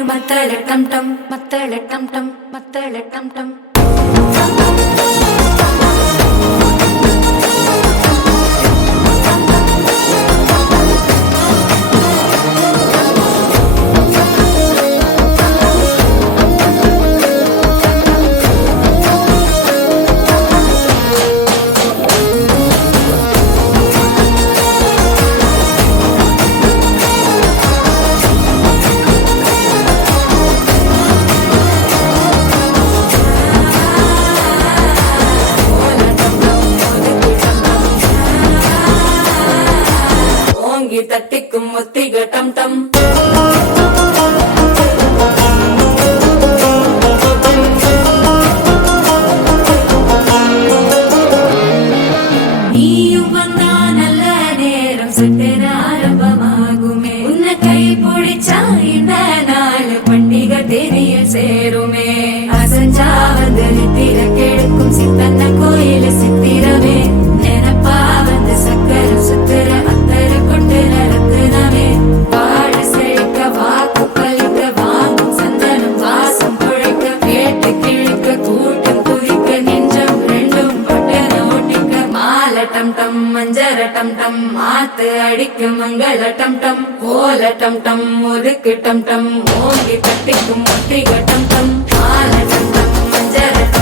மத்தள டம் டம் மத்தள டம் டம் மத்தள டம் டம் தட்டிக்கும் முத்திக டம் டம் நீயும் வந்தா நல்ல நேரம் சட்டென ஆரம்பமாகுமே உன்னை கை பிடிச்சா இந்த நாள் பண்டிகை தெரிய சேருமே அசஞ்சா வந்து நித்திர கெடுக்கும் சித்தன்ன கோயில சித்திரமே நினப்பா வந்து சக்கர சுத்திர அத்தர கொண்டு நடத்துனவே வாழ செழிக்க வாக்கு பலிக்க வாங்கும் சந்தனம் வாசம் குழைக்க கேட்டு கிழிக்க கூட்டம் குதிக்க நெஞ்சம் ரெண்டும் பட்டன ஓட்டிக்க மால டம் டம் மஞ்சர டம் டம் மாத்து அடிக்க மங்கள டம் டம் கோல டம் டம் ஒதுக்கு டம் டம் ஓங்கி தட்டிக்கும் முத்திக டம் டம் மால டம் டம் மஞ்சர டம்